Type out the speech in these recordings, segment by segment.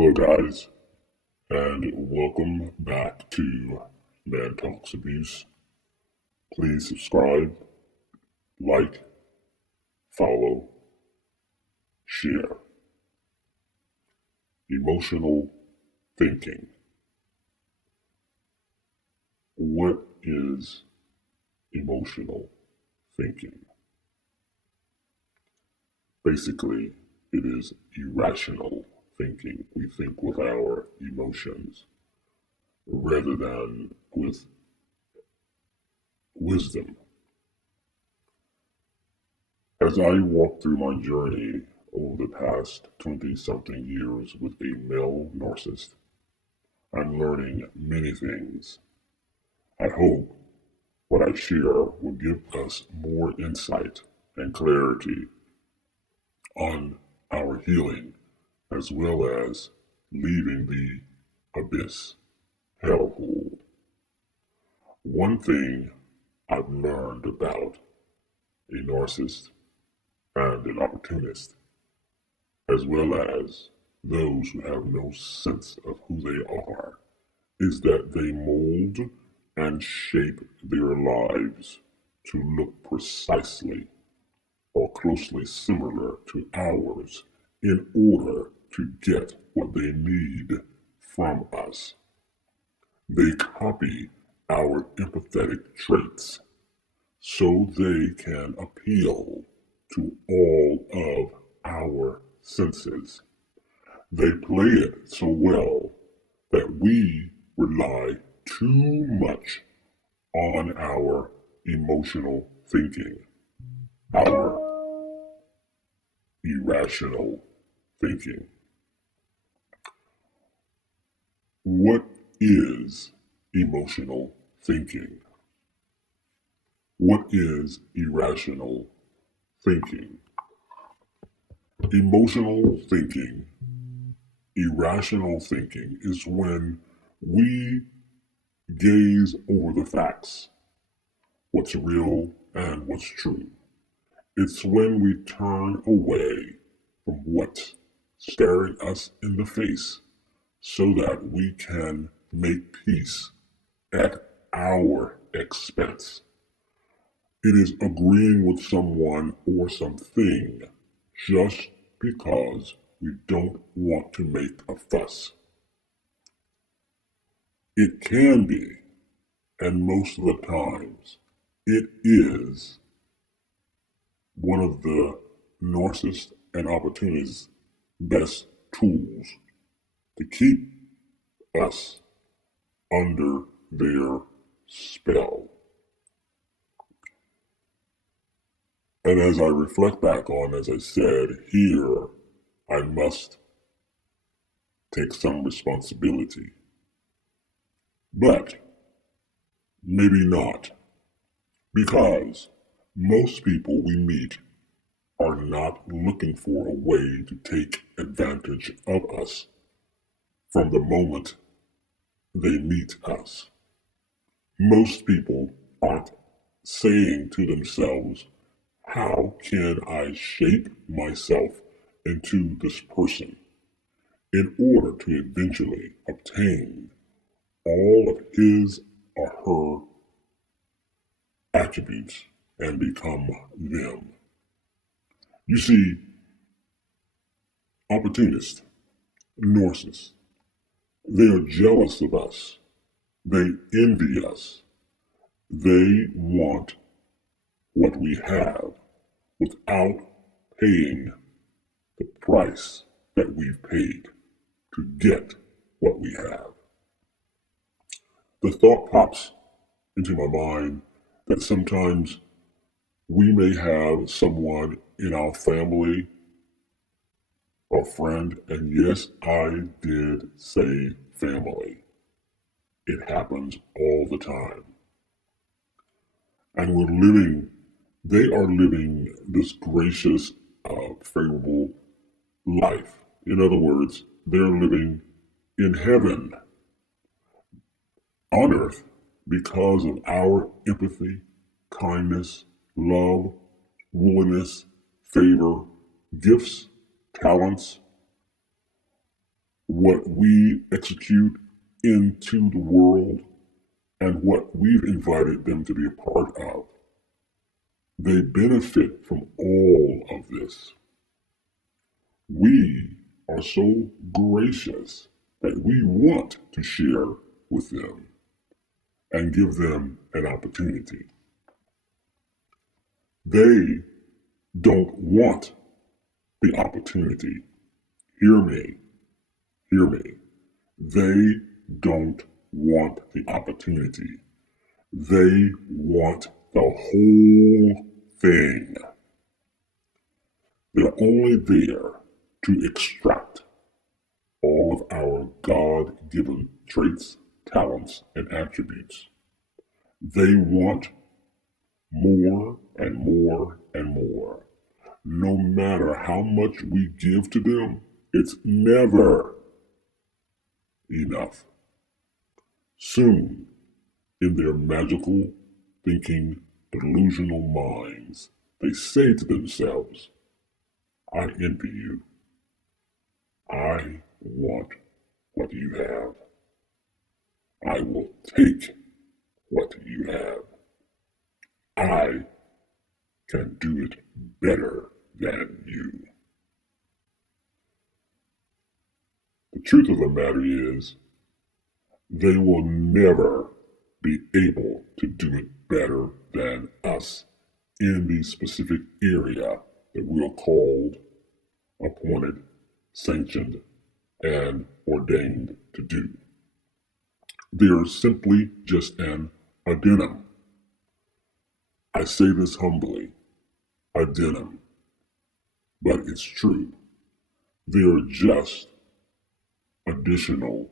Hello, guys, and welcome back to Man Talks Abuse. Please subscribe, like, follow, share. Emotional thinking. What is emotional thinking? Basically, it is irrational thinking. We think with our emotions rather than with wisdom. As I walk through my journey over the past 20-something years with a male narcissist, I'm learning many things. I hope what I share will give us more insight and clarity on our healing, as well as leaving the abyss, hellhole. One thing I've learned about a narcissist and an opportunist, as well as those who have no sense of who they are, is that they mold and shape their lives to look precisely or closely similar to ours in order to get what they need from us. They copy our empathetic traits so they can appeal to all of our senses. They play it so well that we rely too much on our emotional thinking, our irrational thinking. What is emotional thinking? What is irrational thinking? Emotional thinking, irrational thinking is when we gaze over the facts, what's real and what's true. It's when we turn away from what's staring us in the face so that we can make peace at our expense. It is agreeing with someone or something just because we don't want to make a fuss. It can be, and most of the times, it is one of the narcissist and opportunists' best tools to keep us under their spell. And as I reflect back on, as I said, here I must take some responsibility. But maybe not, because most people we meet are not looking for a way to take advantage of us from the moment they meet us. Most people aren't saying to themselves, how can I shape myself into this person in order to eventually obtain all of his or her attributes and become them? You see, opportunists, narcissists, they are jealous of us. They envy us. They want what we have without paying the price that we've paid to get what we have. The thought pops into my mind that sometimes we may have someone in our family or friend, and yes, I did say family. It happens all the time. And they are living this gracious, favorable life. In other words, they're living in heaven on earth because of our empathy, kindness, love, willingness, favor, gifts, talents, what we execute into the world and what we've invited them to be a part of. They benefit from all of this. We are so gracious that we want to share with them and give them an opportunity. They don't want the opportunity. Hear me. They don't want the opportunity. They want the whole thing. They're only there to extract all of our God-given traits, talents, and attributes. They want more and more and more. No matter how much we give to them, it's never enough. Soon, in their magical, thinking, delusional minds, they say to themselves, I envy you. I want what you have. I will take what you have. I can do it better than you. The truth of the matter is, they will never be able to do it better than us in the specific area that we are called, appointed, sanctioned, and ordained to do. They are simply just an addendum. I say this humbly, addendum, but it's true. They are just additional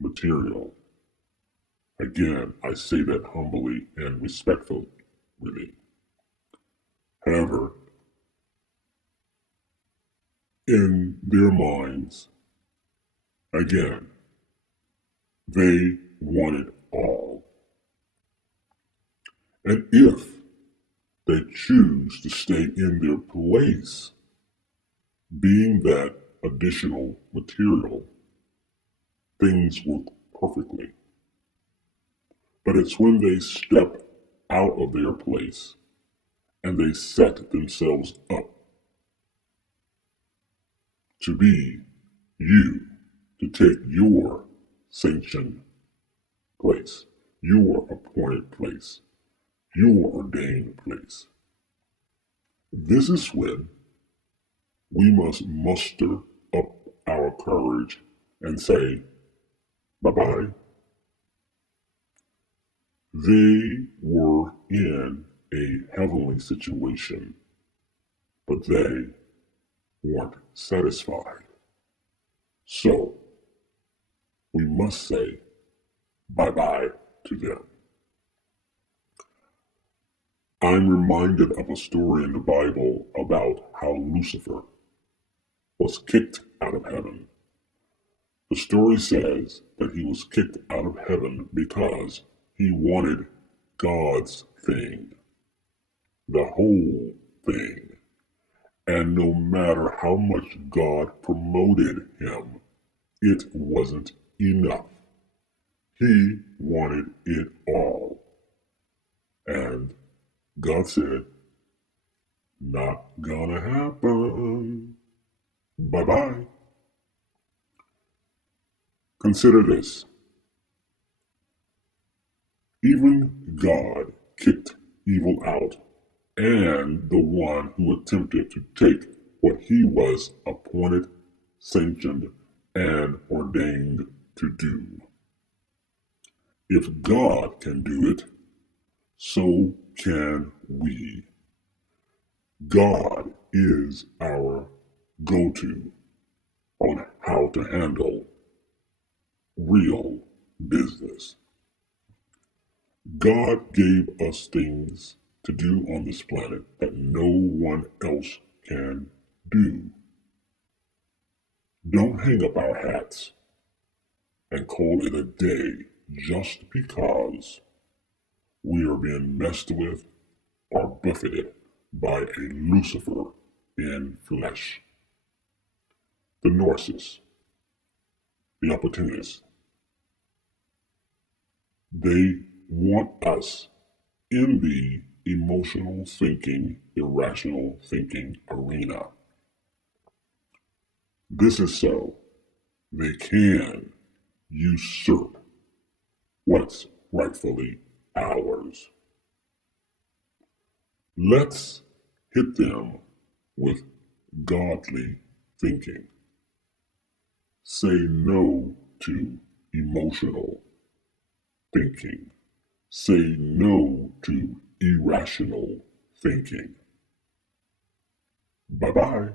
material. Again, I say that humbly and respectfully. However, in their minds, again, they want it all. And if they choose to stay in their place, being that additional material, things work perfectly. But it's when they step out of their place and they set themselves up to be you, to take your sanctioned place, your appointed place, your ordained place. This is when we must muster up our courage and say, bye-bye. They were in a heavenly situation, but they weren't satisfied. So, we must say bye-bye to them. I'm reminded of a story in the Bible about how Lucifer was kicked out of heaven. The story says that he was kicked out of heaven because he wanted God's thing, the whole thing. And no matter how much God promoted him, it wasn't enough. He wanted it all. And God said, not gonna happen. Bye-bye. Consider this. Even God kicked evil out, and the one who attempted to take what he was appointed, sanctioned, and ordained to do. If God can do it, so can we. God is our go-to on how to handle real business. God gave us things to do on this planet that no one else can do. Don't hang up our hats and call it a day just because we are being messed with or buffeted by a Lucifer in flesh. The Narcissist, the opportunists. They want us in the emotional thinking, irrational thinking arena. This is so they can usurp what's rightfully ours. Let's hit them with godly thinking. Say no to emotional thinking. Say no to irrational thinking. Bye-bye.